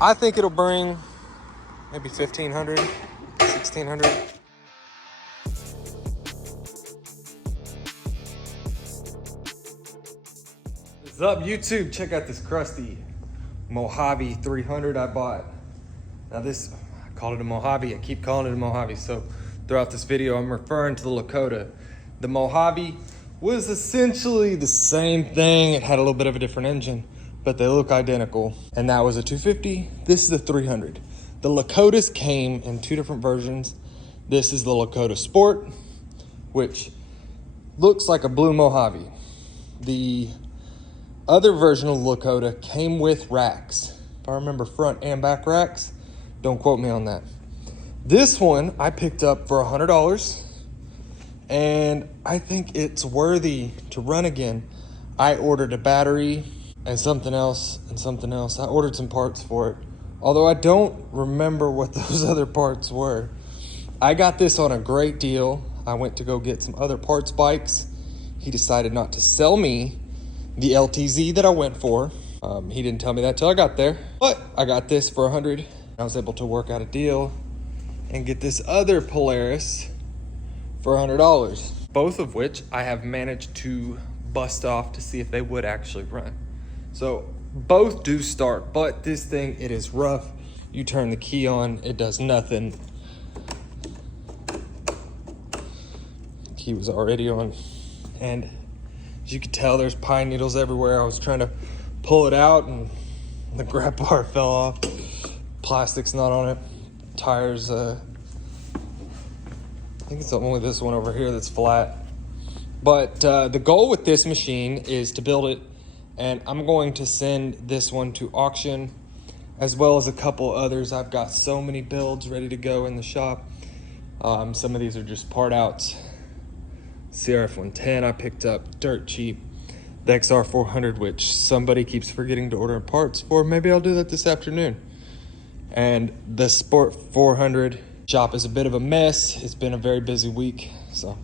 I think it'll bring maybe 1,500, 1,600. What's up, YouTube? Check out this crusty Mojave 300 I bought. Now this, I called it a Mojave. I keep calling it a Mojave. So throughout this video, I'm referring to the Lakota. The Mojave was essentially the same thing. It had a little bit of a different engine, but they look identical. And that was a 250. This is a 300. The Lakotas came in two different versions. This is the Lakota Sport, which looks like a blue Mojave. The other version of the Lakota came with racks. If I remember, front and back racks. Don't quote me on that. This one I picked up for $100, and I think it's worthy to run again. I ordered a battery and something else and something else. I ordered some parts for it, although I don't remember what those other parts were. I got this on a great deal. I went to go get some other parts bikes. He decided not to sell me the LTZ that I went for. He didn't tell me that till I got there, but I got this for $100. I was able to work out a deal and get this other Polaris for $100, both of which I have managed to bust off to see if they would actually run. So both do start, but this thing, it is rough. You turn the key on, it does nothing. The key was already on, and as you can tell, there's pine needles everywhere. I was trying to pull it out and the grab bar fell off. Plastic's not on it. Tires, I think it's only this one over here that's flat. But the goal with this machine is to build it, and I'm going to send this one to auction, as well as a couple others. I've got so many builds ready to go in the shop. Some of these are just part outs. CRF 110 I picked up dirt cheap. The XR 400, which somebody keeps forgetting to order parts for. Maybe I'll do that this afternoon. And the Sport 400 shop is a bit of a mess. It's been a very busy week, so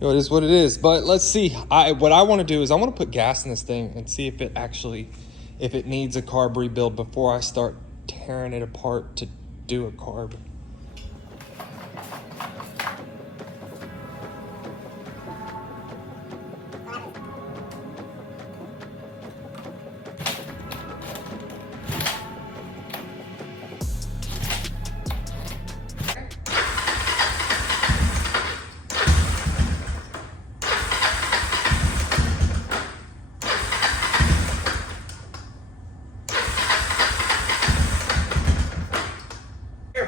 it is what it is. But let's see. What I want to do is I want to put gas in this thing and see if it needs a carb rebuild before I start tearing it apart to do a carb.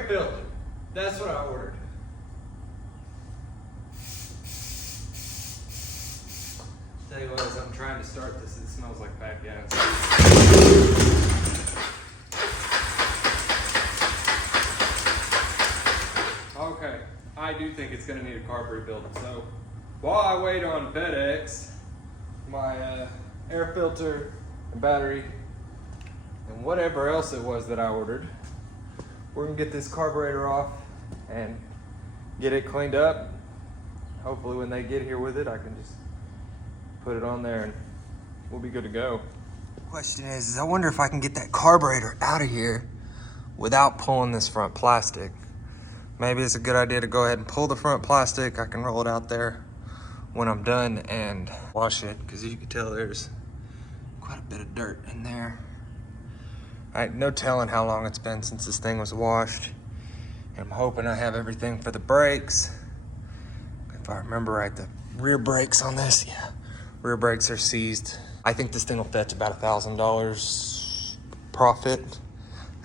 Filter. That's what I ordered. Tell you what, as I'm trying to start this, it smells like bad gas. Okay, I do think it's going to need a carb rebuild. So while I wait on FedEx, my air filter and battery and whatever else it was that I ordered, we're gonna get this carburetor off and get it cleaned up. Hopefully when they get here with it, I can just put it on there and we'll be good to go. Question is I wonder if I can get that carburetor out of here without pulling this front plastic. Maybe it's a good idea to go ahead and pull the front plastic. I can roll it out there when I'm done and wash it, because as you can tell, there's quite a bit of dirt in there. No telling how long it's been since this thing was washed. I'm hoping I have everything for the brakes. If I remember right, the rear brakes on this, yeah, rear brakes are seized. I think this thing will fetch about $1,000 profit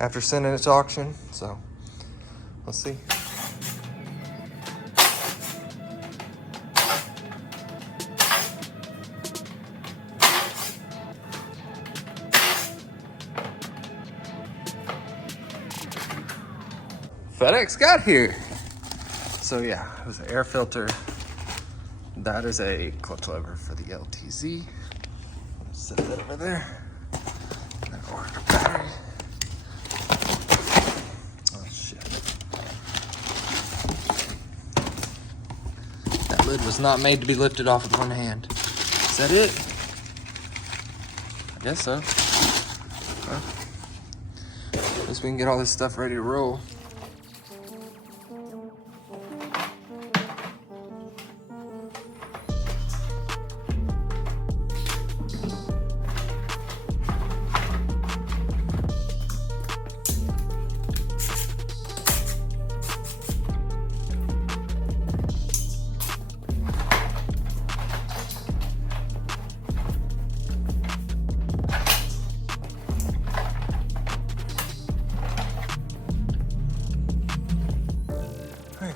after sending it to auction. So let's see. FedEx got here. So yeah, it was an air filter. That is a clutch lever for the LTZ. Set that over there. And then ordered a battery. Oh shit. That lid was not made to be lifted off with one hand. Is that it? I guess so. Huh? Guess we can get all this stuff ready to roll.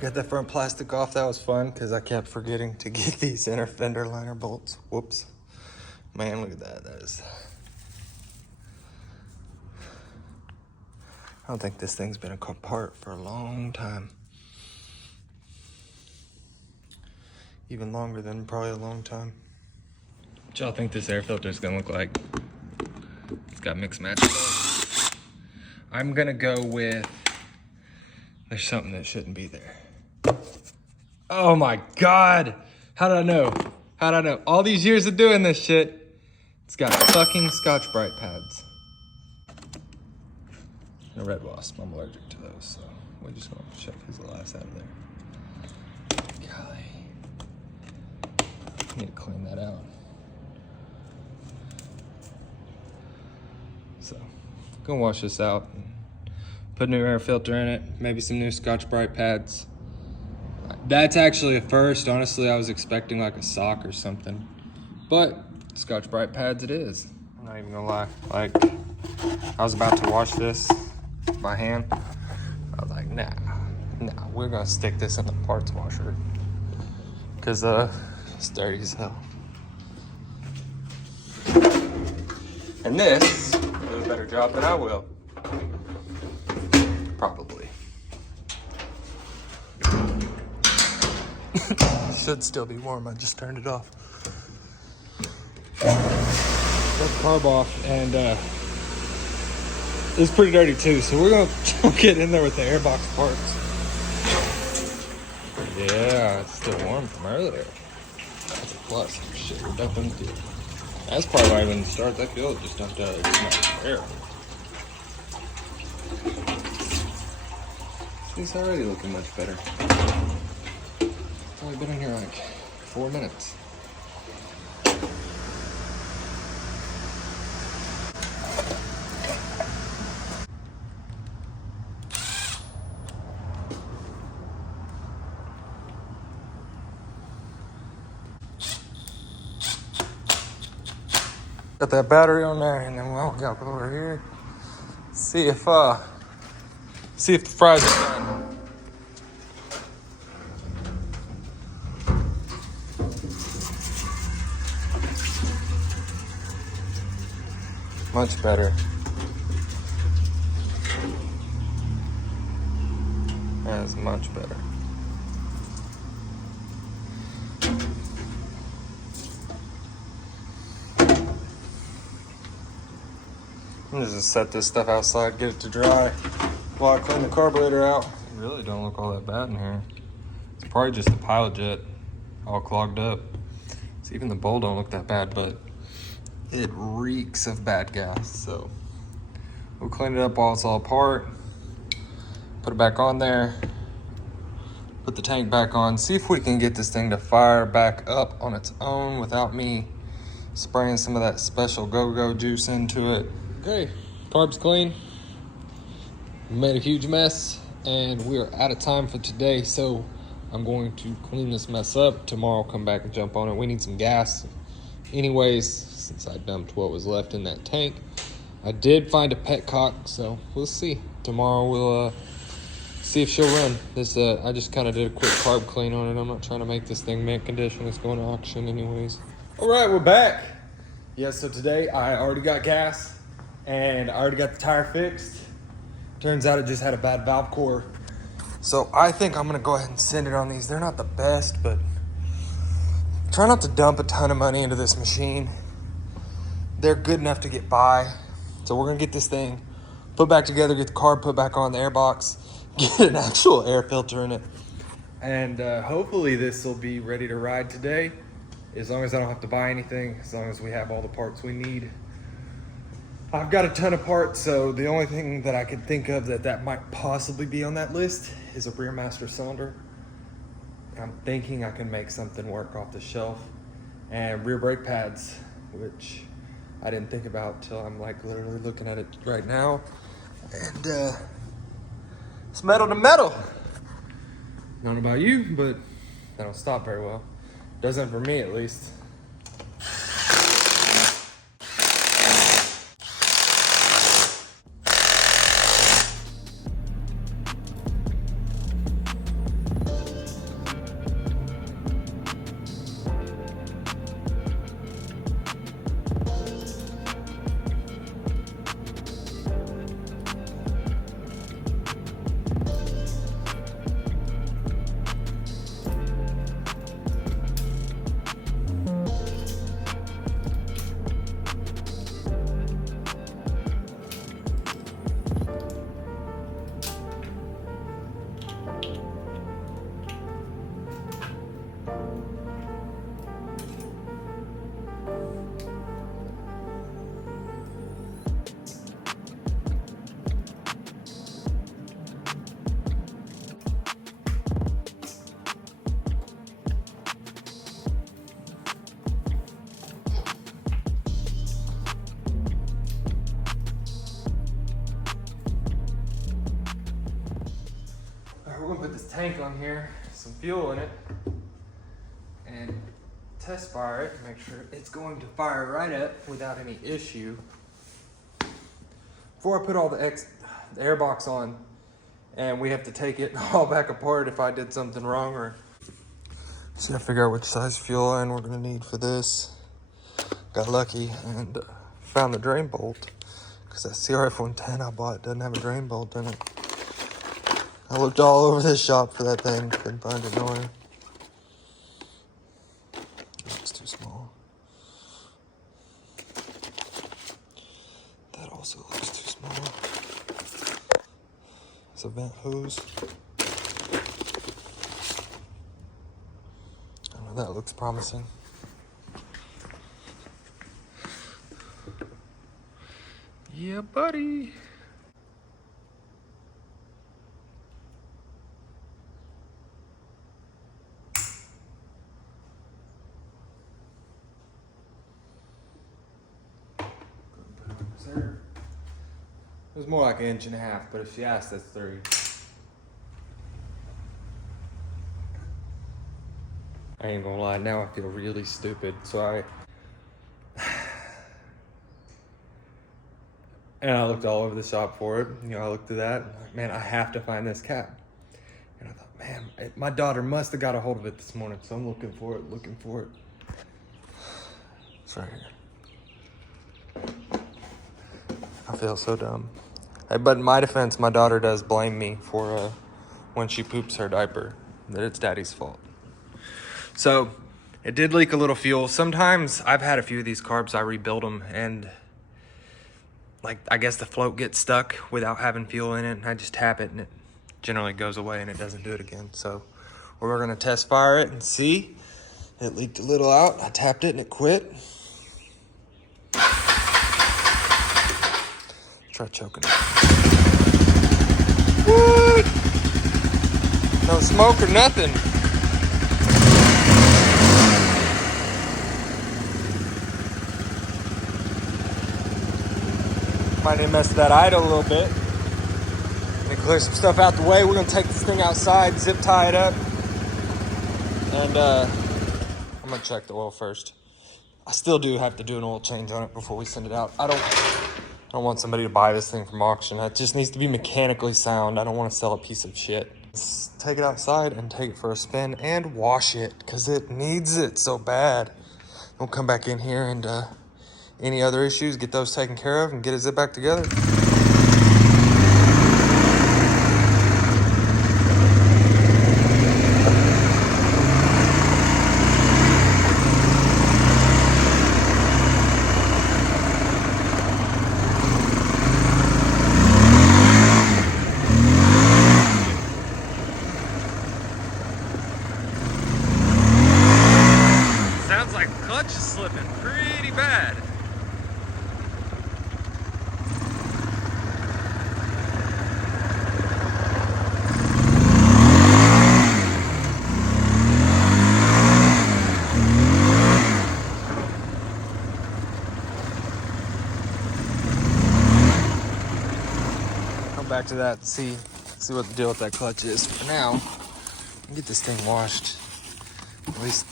Got that front plastic off. That was fun because I kept forgetting to get these inner fender liner bolts. Whoops. Man, look at that. That is... I don't think this thing's been apart for a long time. Even longer than probably a long time. What y'all think this air filter is gonna look like? It's got mixed matches. I'm gonna go with... There's something that shouldn't be there. Oh my God. How did I know? How did I know? All these years of doing this shit, it's got fucking Scotch-Brite pads. And a red wasp. I'm allergic to those, so we just want to check his little ass out of there. Golly. I need to clean that out. So, gonna wash this out and put a new air filter in it, maybe some new Scotch-Brite pads. That's actually a first. Honestly, I was expecting like a sock or something, but Scotch-Brite pads it is. I'm not even gonna lie. Like, I was about to wash this by hand. I was like, nah, we're gonna stick this in the parts washer because it's dirty as hell. And this will do a better job than I will. Probably. Should still be warm. I just turned it off. Got the carb off, and it's pretty dirty too. So we're gonna get in there with the airbox parts. Yeah, it's still warm from earlier. That's a plus. Shit, we're dumping too. That's probably why when it starts, I feel it just dumped out. It smells air. It's already looking much better. I've been in here like 4 minutes. Got that battery on there, and then we'll go over here. See if the fries are done. Much better. That is much better. I'm just gonna set this stuff outside, get it to dry while I clean the carburetor out. It really don't look all that bad in here. It's probably just the pilot jet all clogged up. So even the bowl don't look that bad, but it reeks of bad gas. So we'll clean it up while it's all apart, put it back on there, put the tank back on, see if we can get this thing to fire back up on its own without me spraying some of that special go-go juice into it. Okay, carb's clean. We made a huge mess and we are out of time for today, so I'm going to clean this mess up. Tomorrow I'll come back and jump on it. We need some gas anyways, since I dumped what was left in that tank. I did find a petcock, so we'll see. Tomorrow we'll see if she'll run. This I just kind of did a quick carb clean on it. I'm not trying to make this thing mint condition. It's going to auction anyways. All right, we're back. Yeah, so today I already got gas and I already got the tire fixed. Turns out it just had a bad valve core. So I think I'm gonna go ahead and send it on these. They're not the best, but try not to dump a ton of money into this machine. They're good enough to get by. So we're gonna get this thing put back together, get the carb put back on the airbox, get an actual air filter in it. And hopefully this will be ready to ride today. As long as I don't have to buy anything, as long as we have all the parts we need. I've got a ton of parts, so the only thing that I could think of that might possibly be on that list is a rear master cylinder. I'm thinking I can make something work off the shelf, and rear brake pads, which I didn't think about till I'm like literally looking at it right now. And it's metal to metal. I don't know about you, but they don't stop very well. Doesn't for me, at least. We're gonna put this tank on here, some fuel in it, and test fire it, make sure it's going to fire right up without any issue. Before I put all the air box on, and we have to take it all back apart if I did something wrong, or just gotta figure out which size fuel line we're gonna need for this. Got lucky and found the drain bolt, because that CRF 110 I bought doesn't have a drain bolt in it. I looked all over this shop for that thing, couldn't find it nowhere. Looks too small. That also looks too small. It's a vent hose. I don't know, that looks promising. Yeah, buddy. It was more like 1.5 inches, but if she asked, that's 3. I ain't gonna lie, now I feel really stupid. So I looked all over the shop for it. You know, I looked at that, and I'm like, man, I have to find this cap. And I thought, man, my daughter must have got a hold of it this morning, so I'm looking for it. It's right here. I feel so dumb. Hey, but in my defense, my daughter does blame me for when she poops her diaper, that it's daddy's fault. So it did leak a little fuel. Sometimes I've had a few of these carbs, I rebuild them, and like, I guess the float gets stuck without having fuel in it, and I just tap it and it generally goes away and it doesn't do it again. So we're gonna test fire it and see. It leaked a little out. I tapped it and it quit. Try choking it. What? No smoke or nothing. Might need to mess with that idle a little bit. Gonna clear some stuff out the way. We're gonna take this thing outside, zip tie it up, and I'm gonna check the oil first. I still do have to do an oil change on it before we send it out. I don't want somebody to buy this thing from auction. It just needs to be mechanically sound. I don't want to sell a piece of shit. Let's take it outside and take it for a spin and wash it, because it needs it so bad. We'll come back in here and any other issues, get those taken care of and get it zip back together. Sounds like the clutch is slipping pretty bad. come back to that and see what the deal with that clutch is. For now, get this thing washed, at least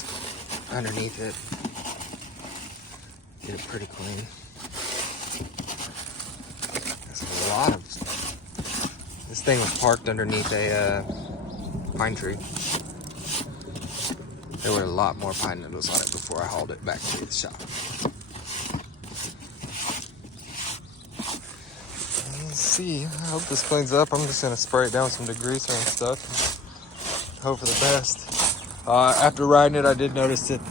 underneath it. Get it pretty clean. There's a lot of. This thing was parked underneath a pine tree. There were a lot more pine needles on it before I hauled it back to the shop. Let's see. I hope this cleans up. I'm just gonna spray it down with some degreaser and stuff. And hope for the best. After riding it, I did notice that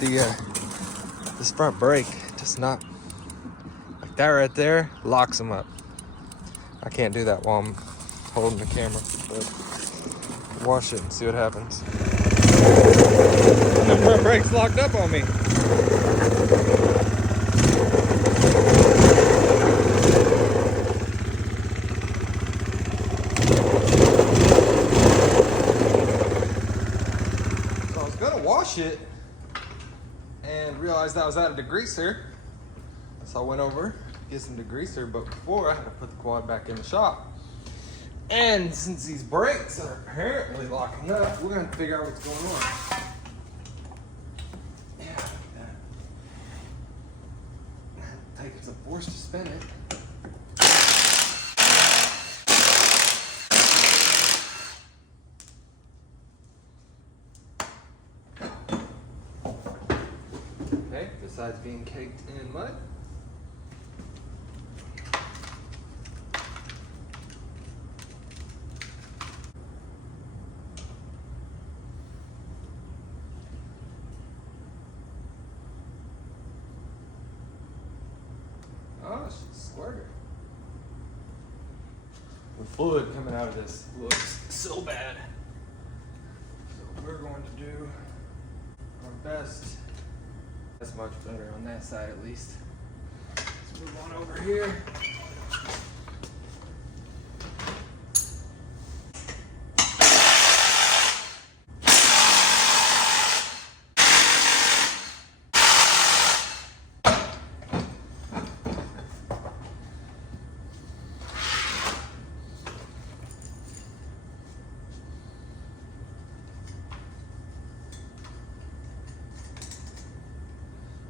this front brake just not like that right there locks them up. I can't do that while I'm holding the camera, but wash it and see what happens. The front brake's locked up on me. So I was gonna wash it and realized I was out of degreaser. So I went over, get some degreaser, but before I had to put the quad back in the shop. And since these brakes are apparently locking up, we're gonna figure out what's going on. Yeah, taking some force to spin it. Okay, besides being caked in mud. Oh, it's squirted. The fluid coming out of this looks so bad. So we're going to do our best. That's much better on that side at least. Let's move on over here.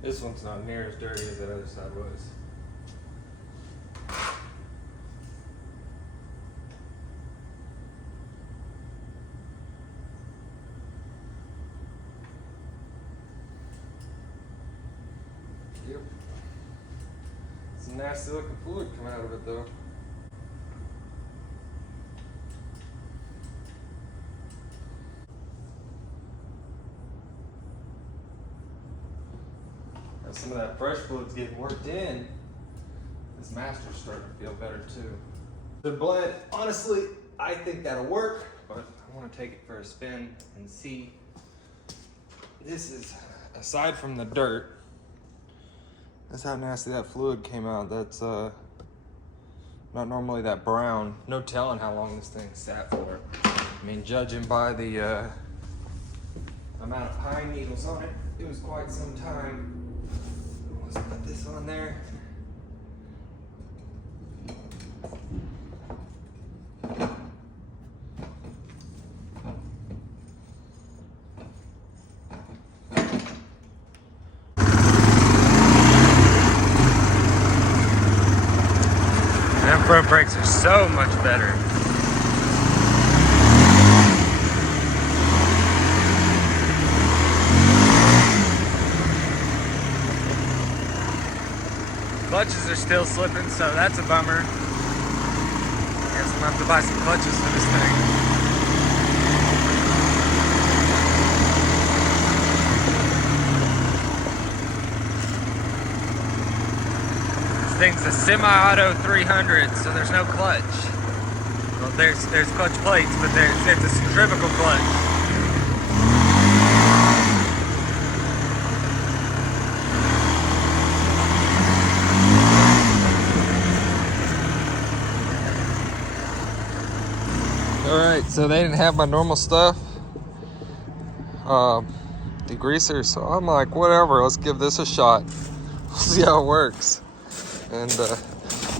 This one's not near as dirty as that other side was. Yep. Some nasty looking fluid coming out of it though. Some of that fresh fluid's getting worked in. This master's starting to feel better too. The blend, honestly, I think that'll work, but I want to take it for a spin and see. This is, aside from the dirt, that's how nasty that fluid came out. That's not normally that brown. No telling how long this thing sat for. I mean, judging by the amount of pine needles on it, it was quite some time. Let's put this on there. Them front brakes are so much better. Clutches are still slipping, so that's a bummer. Guess I'm gonna have to buy some clutches for this thing. This thing's a semi-auto 300, so there's no clutch. Well, there's clutch plates, but it's a centrifugal clutch. Alright, so they didn't have my normal stuff, degreaser, so I'm like, whatever, let's give this a shot. We'll see how it works. And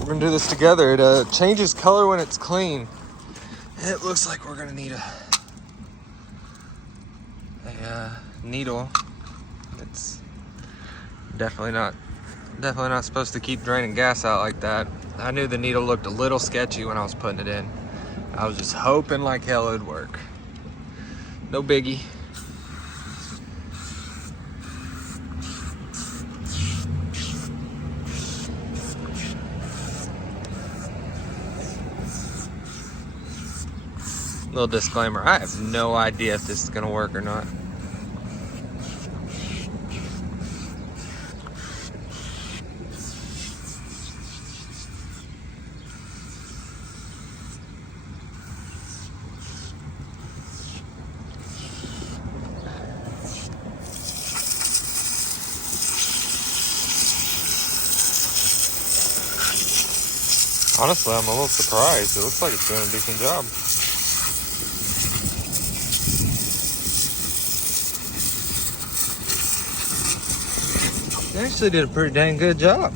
We're gonna do this together. It changes color when it's clean. It looks like we're gonna need a needle. It's definitely not supposed to keep draining gas out like that. I knew the needle looked a little sketchy when I was putting it in. I was just hoping like hell it would work. No biggie. Little disclaimer, I have no idea if this is gonna work or not. Honestly, I'm a little surprised. It looks like it's doing a decent job. It actually did a pretty dang good job.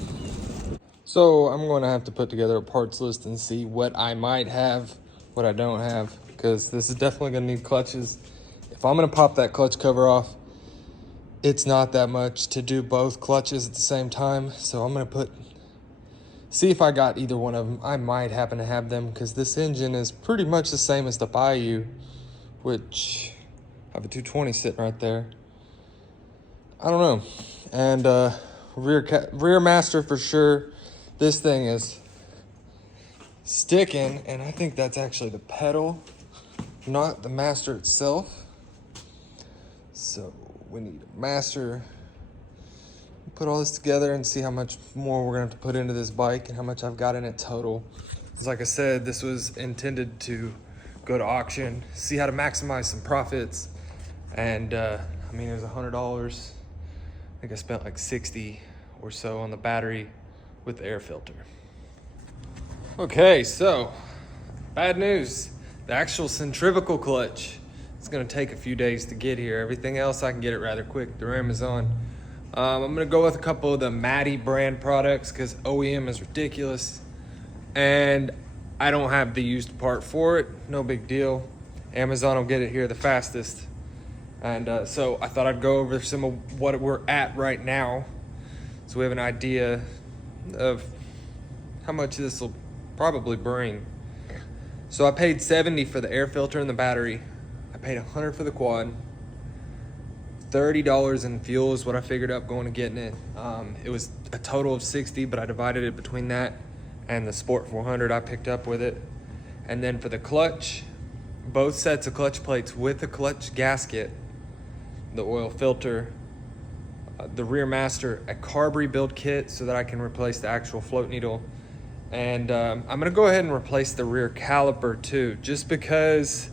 So I'm going to have to put together a parts list and see what I might have, what I don't have, because this is definitely going to need clutches. If I'm going to pop that clutch cover off, it's not that much to do both clutches at the same time. So I'm going to see if I got either one of them. I might happen to have them because this engine is pretty much the same as the Bayou, which I have a 220 sitting right there. I don't know. And rear master for sure. This thing is sticking, and I think that's actually the pedal, not the master itself. So we need a master. Put all this together and see how much more we're gonna have to put into this bike and how much I've got in it total. Because like I said, this was intended to go to auction, see how to maximize some profits. And I mean, it was $100. I think I spent like 60 or so on the battery with the air filter. Okay, so bad news. The actual centrifugal clutch, it's gonna take a few days to get here. Everything else, I can get it rather quick through Amazon. I'm gonna go with a couple of the Matty brand products because OEM is ridiculous. And I don't have the used part for it, no big deal. Amazon will get it here the fastest. And so I thought I'd go over some of what we're at right now, so we have an idea of how much this will probably bring. So I paid $70 for the air filter and the battery. I paid $100 for the quad. $30 in fuel is what I figured up going and getting it. It was a total of $60, but I divided it between that and the Sport 400 I picked up with it. And then for the clutch, both sets of clutch plates with the clutch gasket, the oil filter, the rear master, a carb rebuild kit so that I can replace the actual float needle. And I'm gonna go ahead and replace the rear caliper too, just because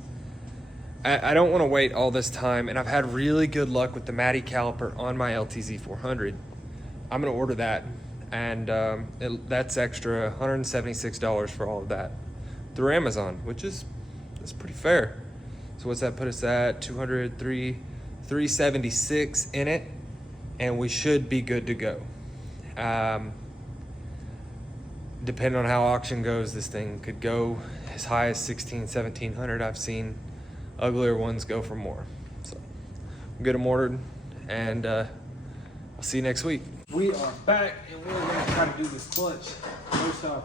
I don't wanna wait all this time. And I've had really good luck with the Matty caliper on my LTZ 400. I'm gonna order that. And that's extra $176 for all of that through Amazon, which is pretty fair. So what's that put us at? 376 in it, and we should be good to go. Depending on how auction goes, this thing could go as high as 1700. I've seen uglier ones go for more. So we'll get them ordered, and I'll see you next week. We are back, and we're gonna try to do this clutch. First off,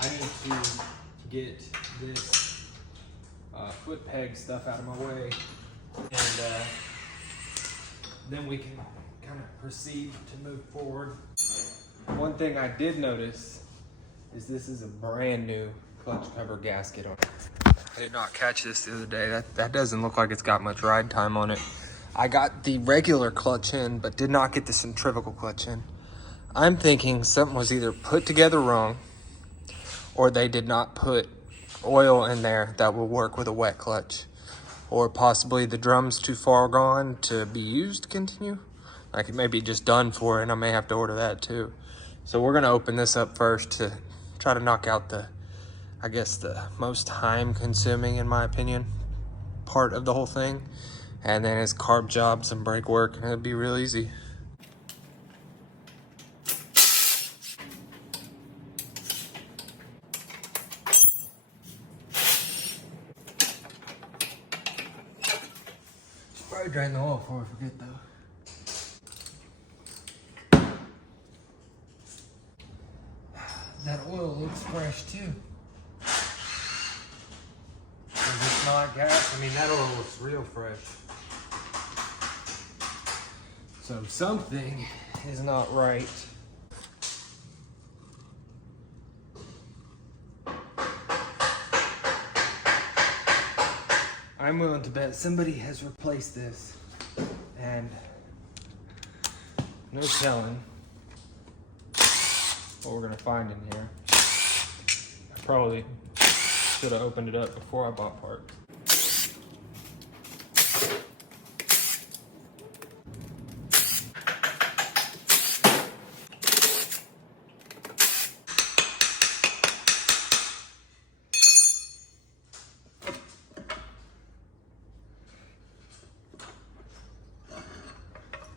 I need to get this foot peg stuff out of my way, and then we can kind of proceed to move forward. One thing I did notice is this is a brand new clutch cover gasket on it. I did not catch this the other day. That doesn't look like it's got much ride time on it. I got the regular clutch in, but did not get the centrifugal clutch in. I'm thinking something was either put together wrong, or they did not put oil in there that will work with a wet clutch, or possibly the drum's too far gone to be used to continue. Like it may be just done for, and I may have to order that too. So we're gonna open this up first to try to knock out the most time consuming, in my opinion, part of the whole thing. And then it's carb jobs and brake work, and it'll be real easy. probably drain the oil before I forget though. That oil looks fresh too. Is this not gas? I mean, that oil looks real fresh. So something is not right. I'm willing to bet somebody has replaced this, and no telling what we're gonna find in here. I probably should have opened it up before I bought parts.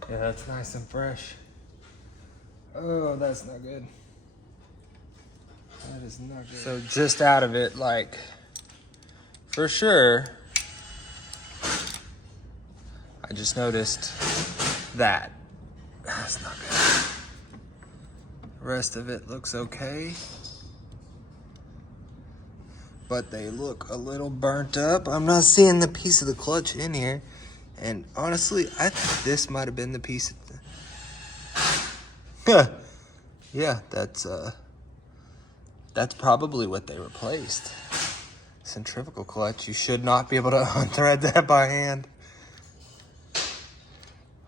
Yeah, that's nice and fresh. Oh, that's not good. That is not good. So just out of it, like, for sure, I just noticed that. That's not good. The rest of it looks okay. But they look a little burnt up. I'm not seeing the piece of the clutch in here. And honestly, I think this might have been the piece of the... Yeah, that's probably what they replaced. Centrifugal clutch. You should not be able to unthread that by hand.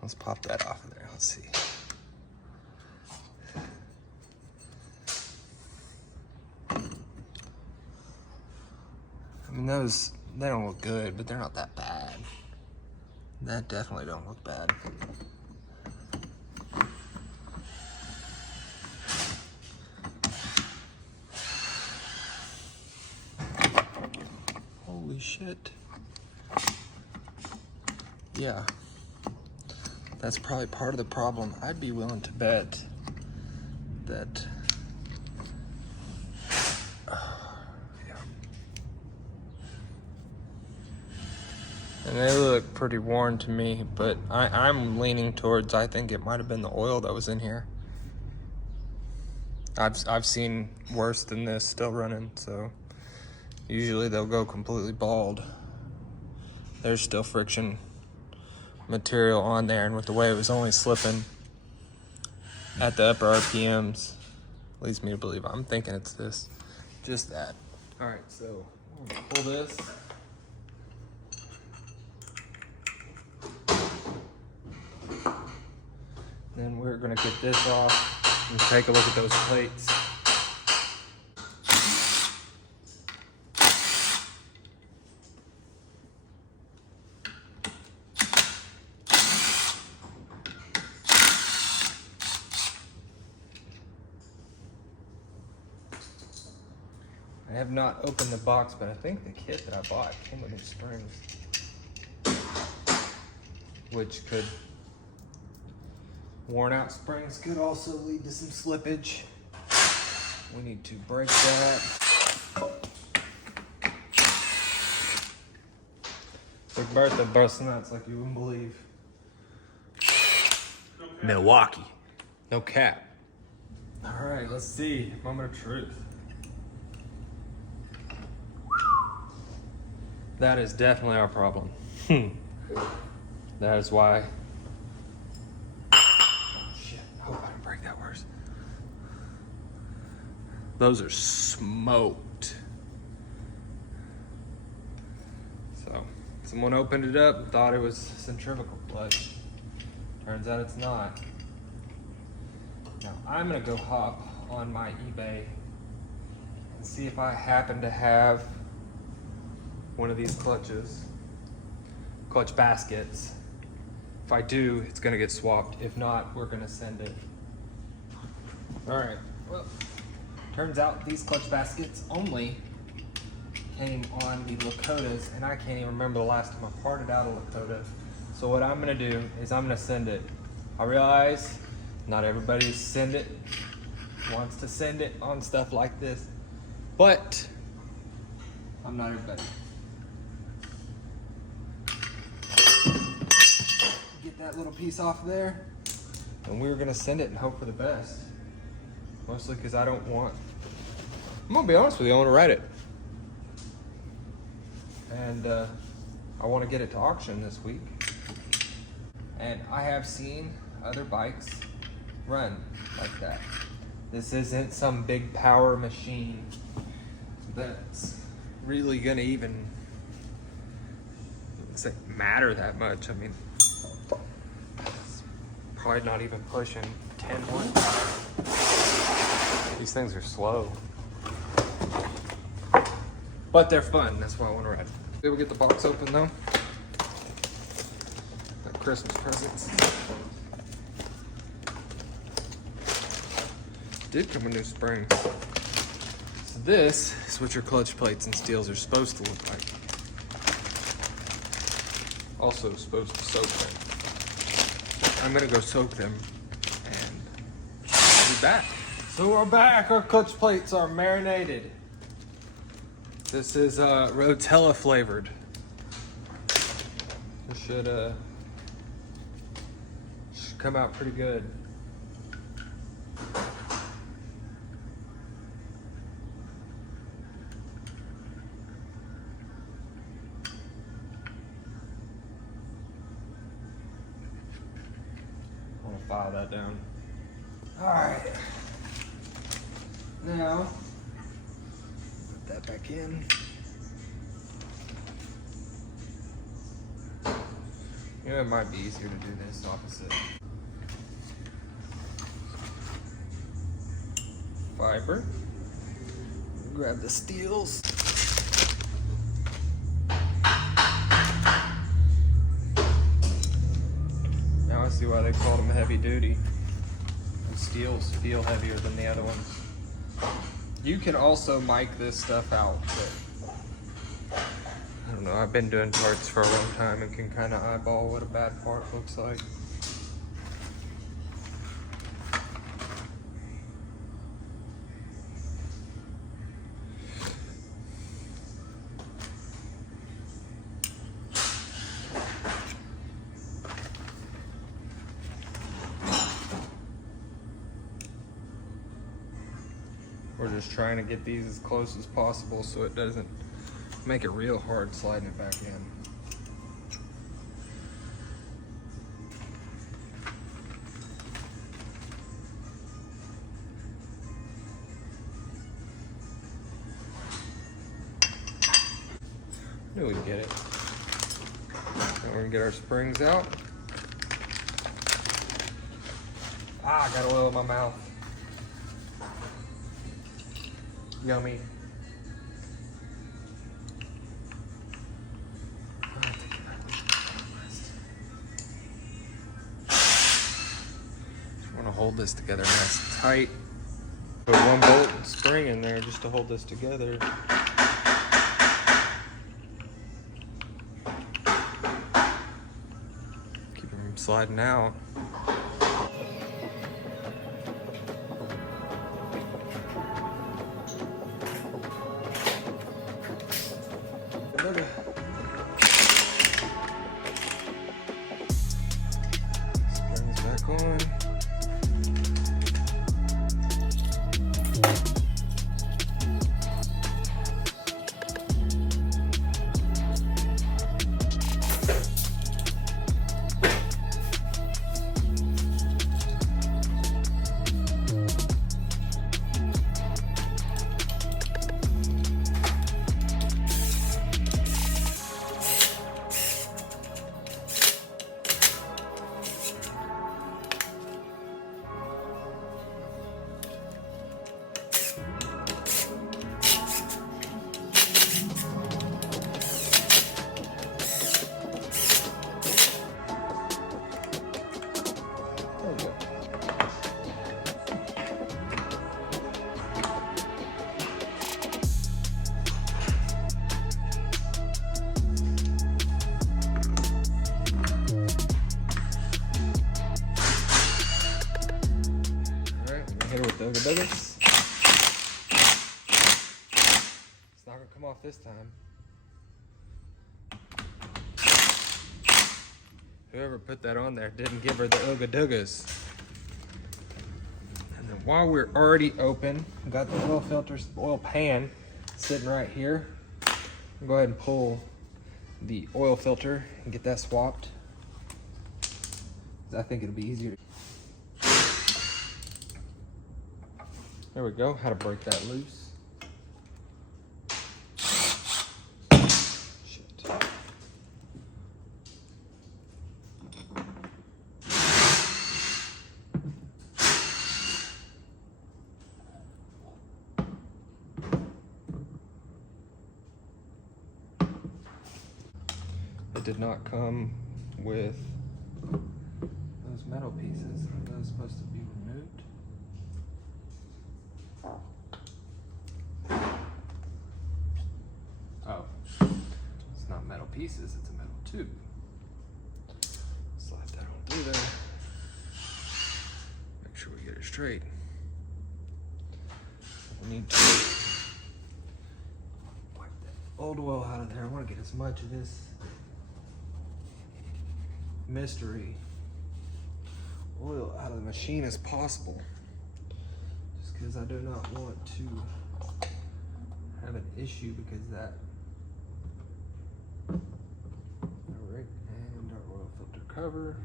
Let's pop that off of there. Let's see. I mean, those, they don't look good, but they're not that bad. That definitely don't look bad. Holy shit. Yeah. That's probably part of the problem. I'd be willing to bet that... And they look pretty worn to me, but I'm leaning towards, I think it might have been the oil that was in here. I've seen worse than this still running, so usually they'll go completely bald. There's still friction material on there, and with the way it was only slipping at the upper RPMs, leads me to believe, I'm thinking it's this, just that. All right, so I'm gonna pull this. Then we're gonna get this off and take a look at those plates. I have not opened the box, but I think the kit that I bought came with these springs, which could... Worn out springs could also lead to some slippage. We need to break that. Big Bertha busting nuts like you wouldn't believe. Milwaukee. No cap. All right, let's see. Moment of truth. That is definitely our problem. That is why. Hope I don't break that worse. Those are smoked. So, someone opened it up and thought it was centrifugal clutch. Turns out it's not. Now, I'm gonna go hop on my eBay and see if I happen to have one of these clutch baskets. If I do, it's gonna get swapped. If not, we're gonna send it. All right, well, turns out these clutch baskets only came on the Lakotas, and I can't even remember the last time I parted out a Lakota. So what I'm gonna do is I'm gonna send it. I realize not everybody wants to send it on stuff like this, but I'm not everybody. that little piece off there. And we were gonna send it and hope for the best. Mostly because I don't want, I'm gonna be honest with you, I want to ride it. And I want to get it to auction this week. And I have seen other bikes run like that. This isn't some big power machine that's really gonna even matter that much. I mean, it's probably not even pushing 10 horsepower. These things are slow, but they're fun. That's why I want to ride. Did we get the box open though? Got Christmas presents. Did come with new springs. So this is what your clutch plates and steels are supposed to look like. Also supposed to soak them. I'm gonna go soak them and be back. So we're back. Our clutch plates are marinated. This is Rotella flavored. This should come out pretty good. I want to file that down. All right. Now, put that back in. You know, it might be easier to do this opposite. Fiber. Grab the steels. Now I see why they called them heavy duty. The steels feel heavier than the other ones. You can also mic this stuff out, but I don't know, I've been doing parts for a long time and can kind of eyeball what a bad part looks like. We're just trying to get these as close as possible so it doesn't make it real hard sliding it back in. Knew we'd get it. Now we're gonna get our springs out. Ah, I got oil in my mouth. Yummy. I want to hold this together nice and tight. Put one bolt and spring in there just to hold this together. Keep it from sliding out. Springs back on. Hit it with the It's not gonna come off this time. Whoever put that on there didn't give her the ooga doogas. And then while we're already open, got the oil filters, oil pan sitting right here. I'll go ahead and pull the oil filter and get that swapped. I think it'll be easier. There we go, how to break that loose. It did not come with those metal pieces. Are those supposed to be removed? Oh, it's not metal pieces, it's a metal tube. Slide that on through there. Make sure we get it straight. We need to wipe that old oil out of there. I want to get as much of this mystery oil out of the machine as possible, just because I do not want to have an issue because that. All right, and our oil filter cover.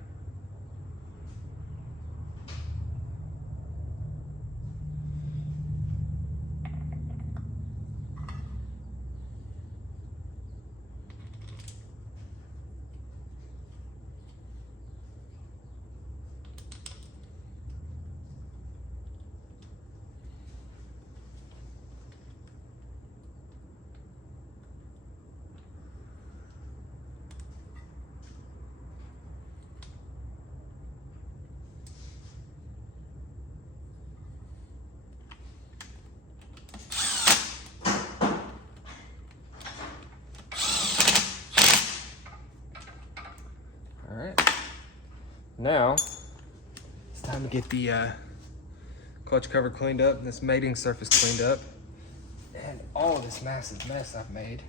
Now, it's time to get the clutch cover cleaned up and this mating surface cleaned up. And all of this massive mess I've made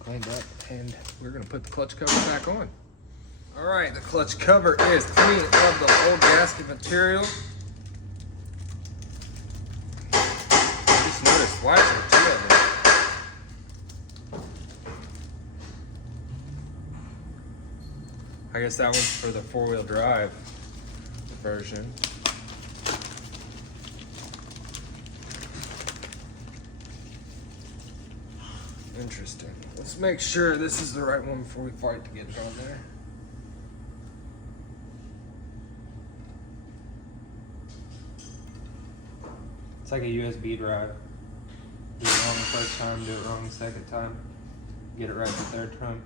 cleaned up, and we're gonna put the clutch cover back on. All right, the clutch cover is clean of the old gasket material. I just noticed, why is there two of them? I guess that one's for the four-wheel drive version. Interesting. Let's make sure this is the right one before we fight to get it on there. It's like a USB drive. Do it wrong the first time, do it wrong the second time, get it right the third time.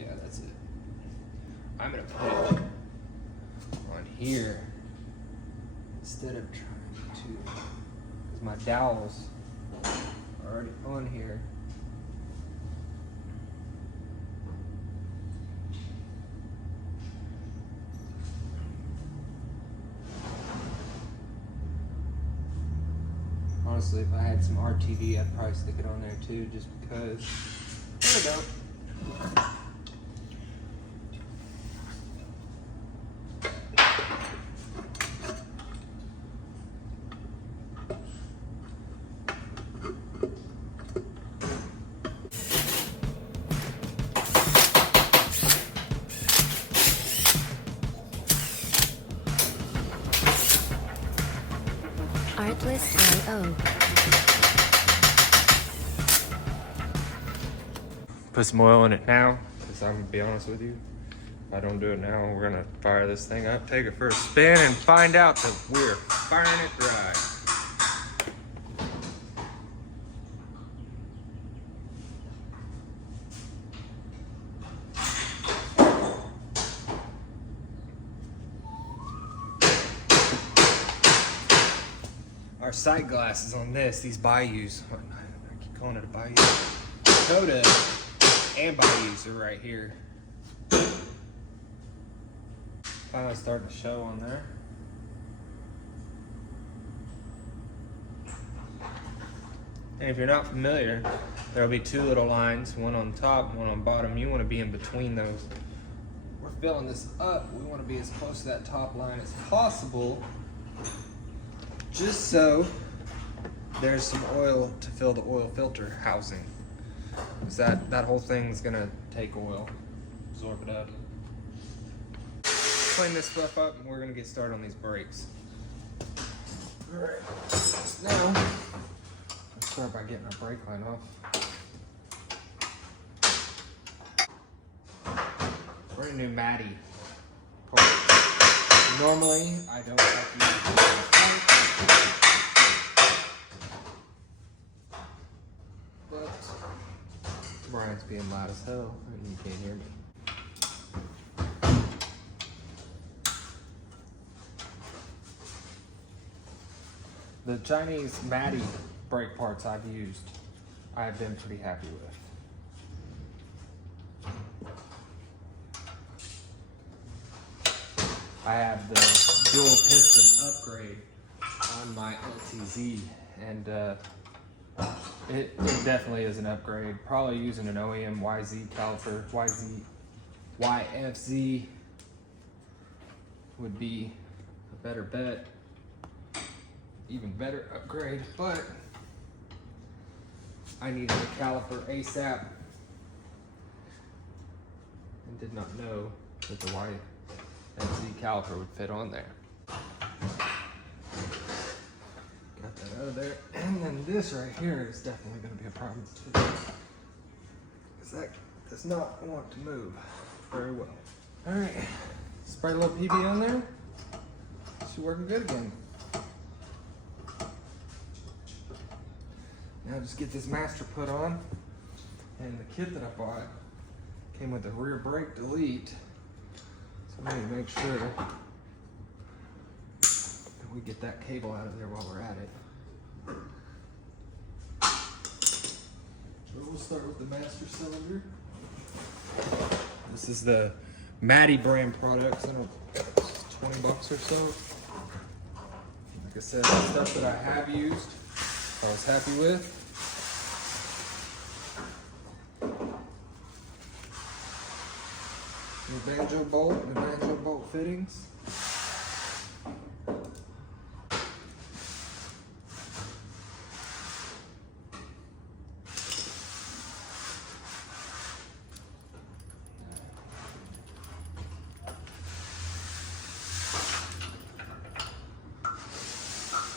Yeah, that's it. I'm gonna put it on here instead of trying to, because my dowels are already on here. Honestly, if I had some RTV, I'd probably stick it on there too, just because. There we go. Artlist.io. Put some oil in it now, because I'm gonna be honest with you, if I don't do it now, we're gonna fire this thing up, take it for a spin, and find out that we're firing it dry. Our sight glasses on this, these bayous, I keep calling it a bayou, Dakota and bayous are right here. Finally starting to show on there. And if you're not familiar, there'll be two little lines, one on top, one on bottom. You want to be in between those. We're filling this up, we want to be as close to that top line as possible, just so there's some oil to fill the oil filter housing. Because that whole thing's gonna take oil, absorb it out. Clean this stuff up and we're gonna get started on these brakes. All right, now let's start by getting our brake line off. Brand new Matty part. Normally, I don't have to use this, but Brian's being loud as hell and you can't hear me. The Chinese Matty brake parts I've used, I've been pretty happy with. I have the dual piston upgrade on my LTZ, and it definitely is an upgrade. Probably using an OEM YZ caliper, YFZ would be a better bet, even better upgrade, but I needed a caliper ASAP and did not know that the YFZ caliper would fit on there. Got that out of there. And then this right here is definitely going to be a problem too, because that does not want to move very well. All right, spray a little PB on there. She's working good again. Now just get this master put on, and the kit that I bought came with a rear brake delete. So I need to make sure that we get that cable out of there while we're at it. So we'll start with the master cylinder. This is the Matty brand products. I don't, it's 20 bucks or so. Like I said, the stuff that I have used, I was happy with. New banjo bolt fittings.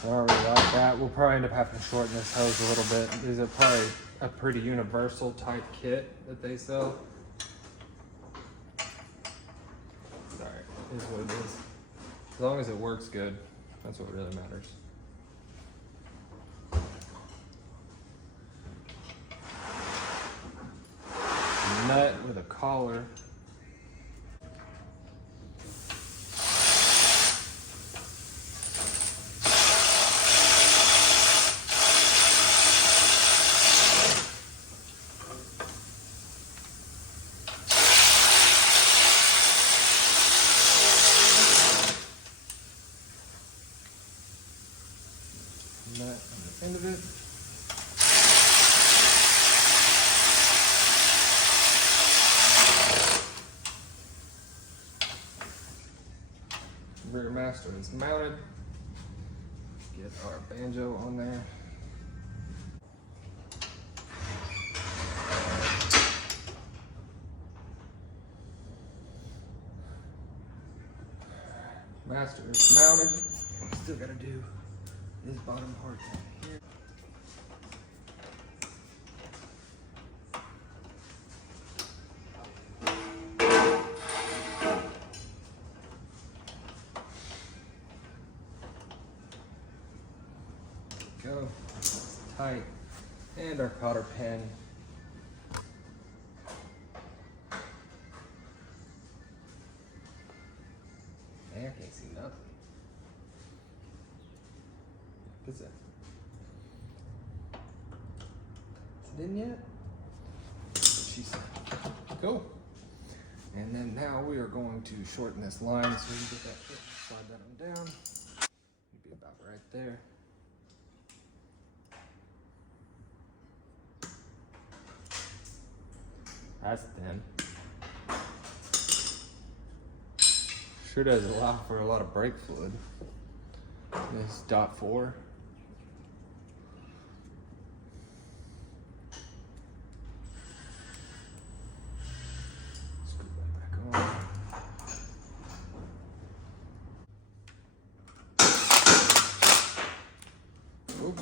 I don't really like that. We'll probably end up having to shorten this hose a little bit. These are probably a pretty universal type kit that they sell. Sorry, it is what it is. As long as it works good, that's what really matters. Nut with a collar. Nut on the end of it. Rear master is mounted. Get our banjo on there. Master is mounted. What we still gotta do this bottom part down here. Go. Tight. And our cotter pin. Man, I can't see nothing. What's that? Is it in yet? That's what she said. Cool. And then now we are going to shorten this line so we can get that, slide that on down. It'd be about right there. That's thin. Sure does allow for a lot of brake fluid. This .4. Screw that back on. Oop.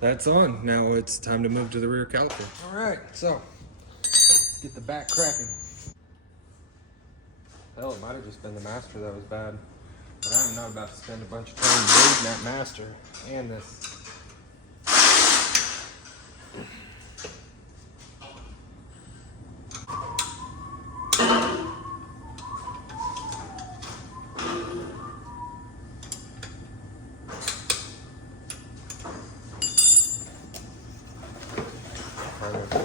That's on. Now it's time to move to the rear caliper. All right, so let's get the back cracking. Hell, it might have just been the master that was bad, but I'm not about to spend a bunch of time bleeding that master and this.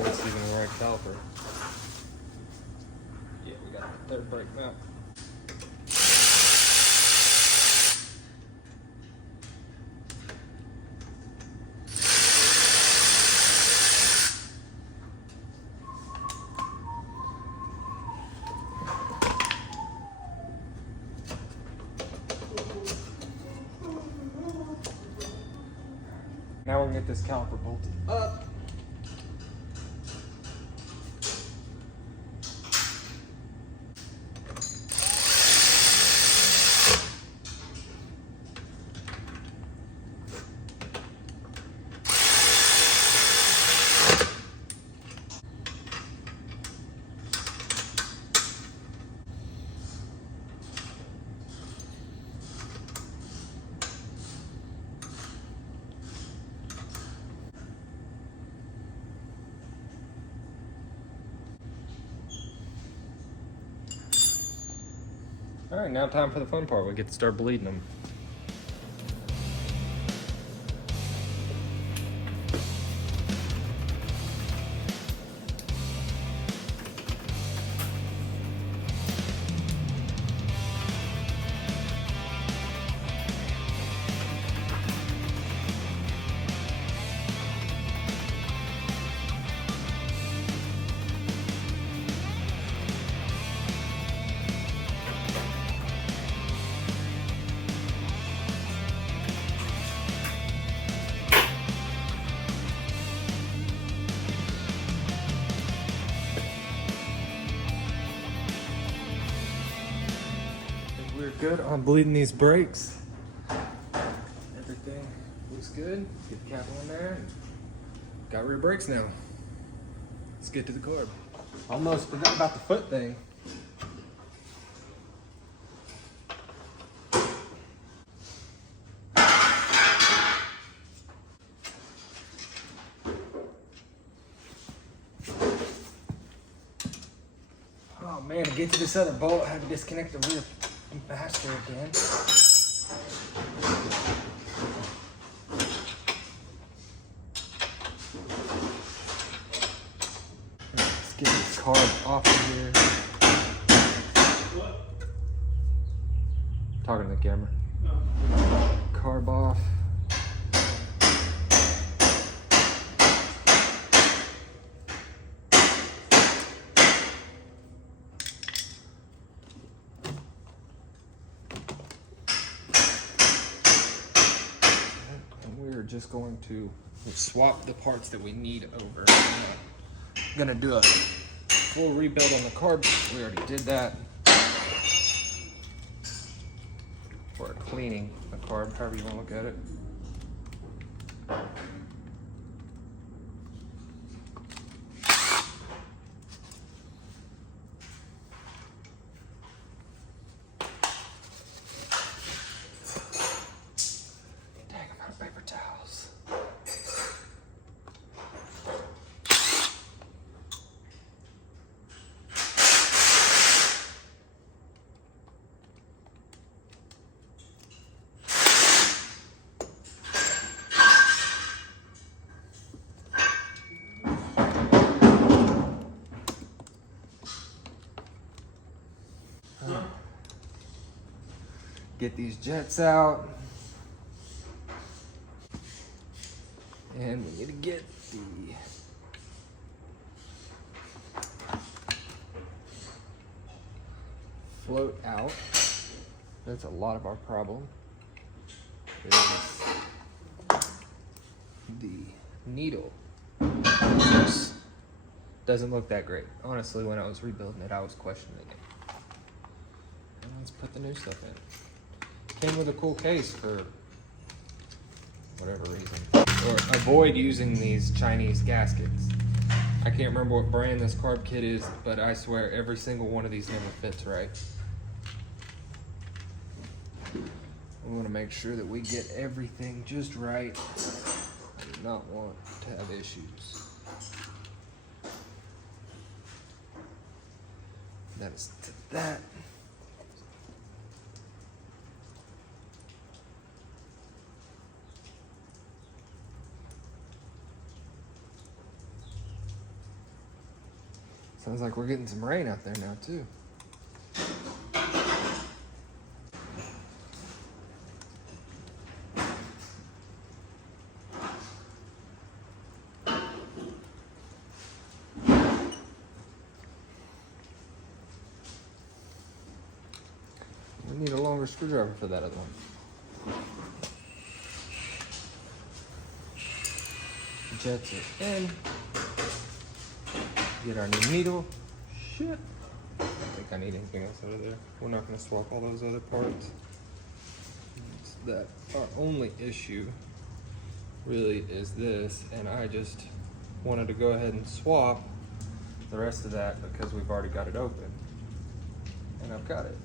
It's even the right caliper. Yeah, we got the third brake mount. Now we're gonna get this caliper bolted up. All right, now time for the fun part. We get to start bleeding them. We're good on bleeding these brakes. Everything looks good. Get the cap on there. Got rear brakes now. Let's get to the carb. Almost forgot about the foot thing. Oh man, to get to this other bolt, I had to disconnect the rear master again. Let's get this carb off of here. What? Talking to the camera. No. Carb off. Just going to swap the parts that we need over. I'm gonna do a full rebuild on the carb. We already did that. Or cleaning the carb, however you want to look at it. Get these jets out. And we need to get the float out. That's a lot of our problem. Is the needle. Doesn't look that great. Honestly, when I was rebuilding it, I was questioning it. And let's put the new stuff in. Came with a cool case for whatever reason. Or avoid using these Chinese gaskets. I can't remember what brand this carb kit is, but I swear every single one of these never fits right. We want to make sure that we get everything just right. I do not want to have issues. That is to that. Sounds like we're getting some rain out there now too. We need a longer screwdriver for that other one. Jets it in. Get our new needle. Shit. I don't think I need anything else out of there. We're not going to swap all those other parts. It's that our only issue really is this, and I just wanted to go ahead and swap the rest of that because we've already got it open. And I've got it.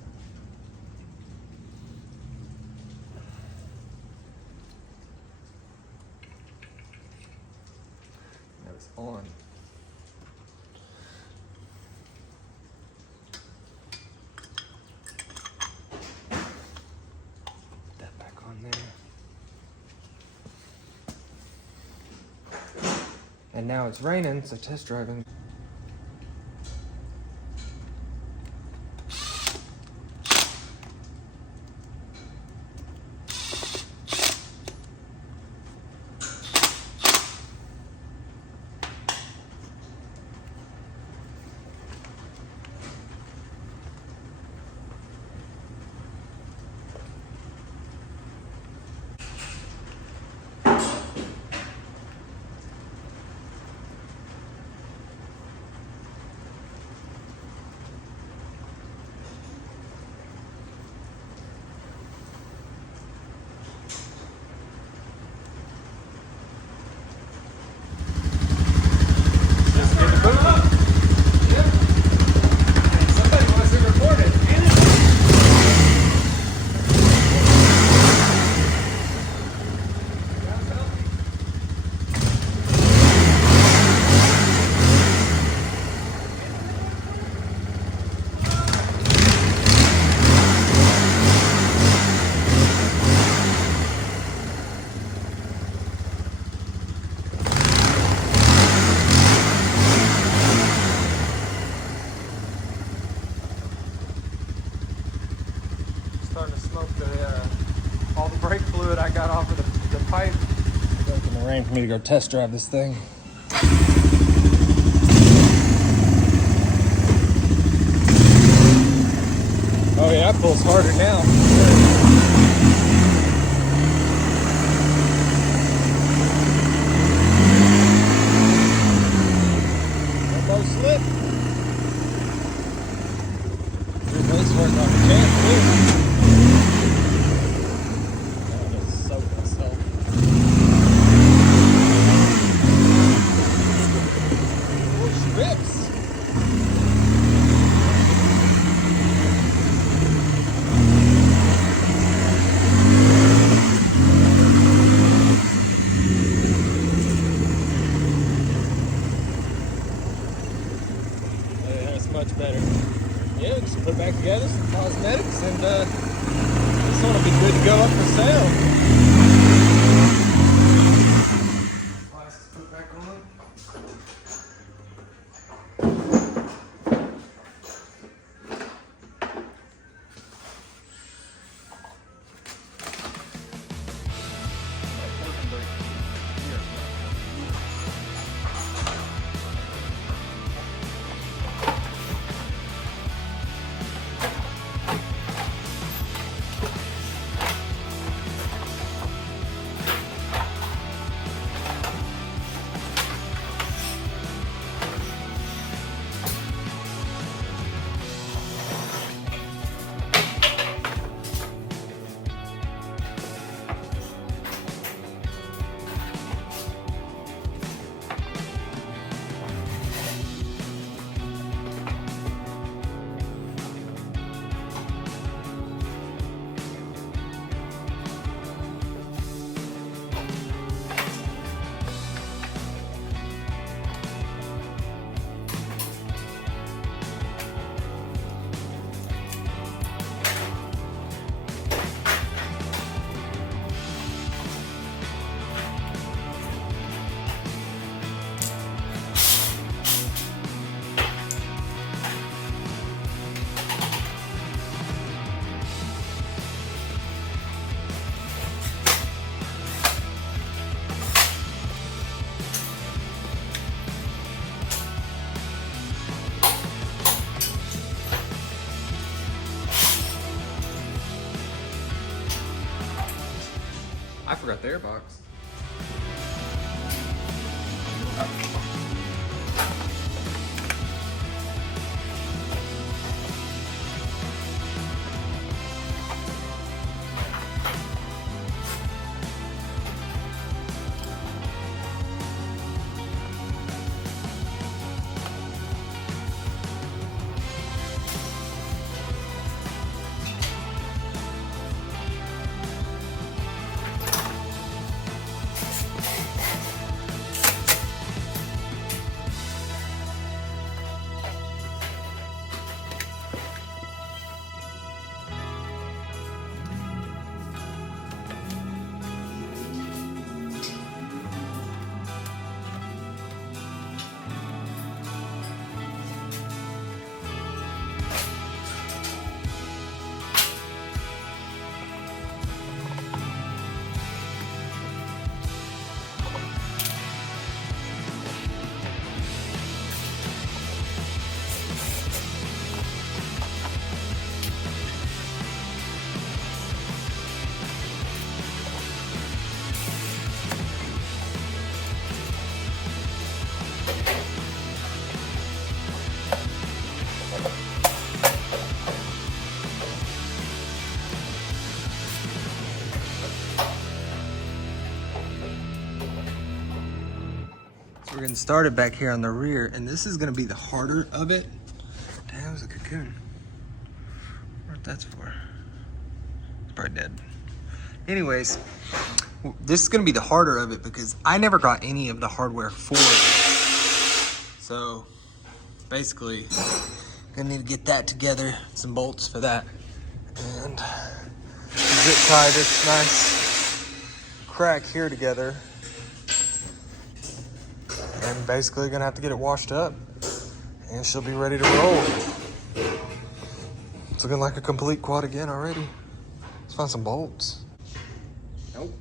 That is on. And now it's raining, so test driving. Starting to smoke all the brake fluid I got off of the pipe. It's in the rain for me to go test drive this thing. Oh yeah, that pulls harder now. Elbow slip. Your base work on the chance too. Much better. Yeah, just put it back together, some cosmetics, and this one will be good to go up for sale. Glasses put back on. forgot the airbox. We're getting started back here on the rear, and this is gonna be the harder of it. Damn, that was a cocoon. I wonder what that's for. It's probably dead. Anyways, this is gonna be the harder of it because I never got any of the hardware for it. So basically, gonna need to get that together, some bolts for that, and zip tie this nice crack here together. And basically gonna have to get it washed up and she'll be ready to roll. It's looking like a complete quad again already. Let's find some bolts. Nope.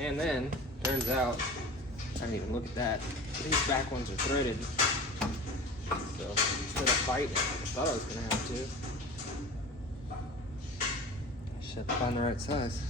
And then, turns out, I didn't even look at that. These back ones are threaded. So instead of fighting, I thought I was gonna have to. I should have to find the right size.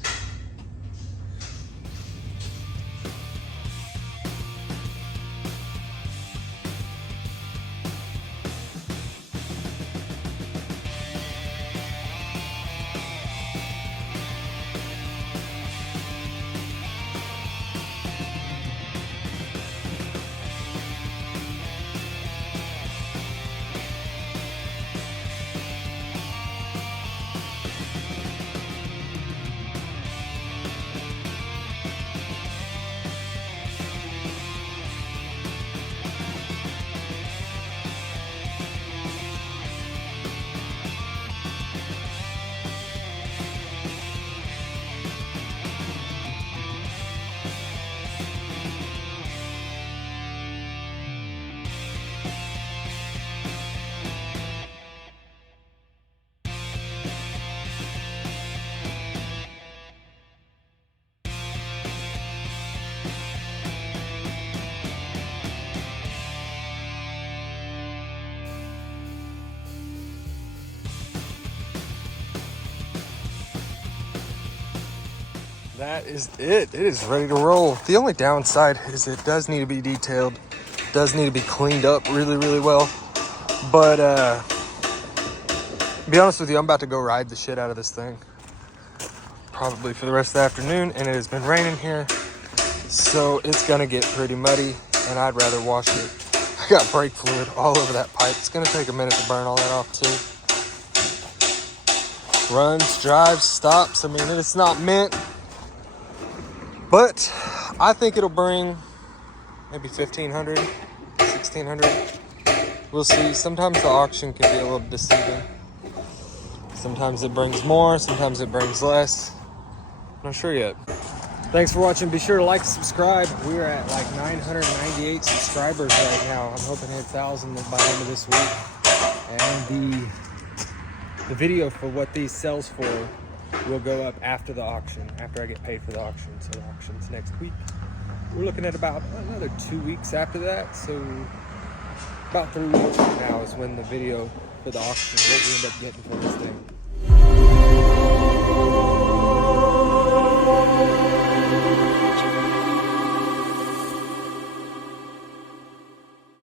That is it. It is ready to roll. The only downside is it does need to be detailed. Does need to be cleaned up really, really well. But to be honest with you, I'm about to go ride the shit out of this thing. Probably for the rest of the afternoon, and it has been raining here. So it's gonna get pretty muddy, and I'd rather wash it. I got brake fluid all over that pipe. It's gonna take a minute to burn all that off too. Runs, drives, stops. I mean, it's not mint. But I think it'll bring maybe 1,500, 1,600. We'll see. Sometimes the auction can be a little deceiving. Sometimes it brings more, sometimes it brings less. Not sure yet. Thanks for watching. Be sure to like and subscribe. We're at like 998 subscribers right now. I'm hoping to hit 1,000 by the end of this week. And the video for what these sells for will go up after the auction, after I get paid for the auction. So the auction's next week. We're looking at about another 2 weeks after that. So about 3 weeks from now is when the video for the auction, what we end up getting for this thing.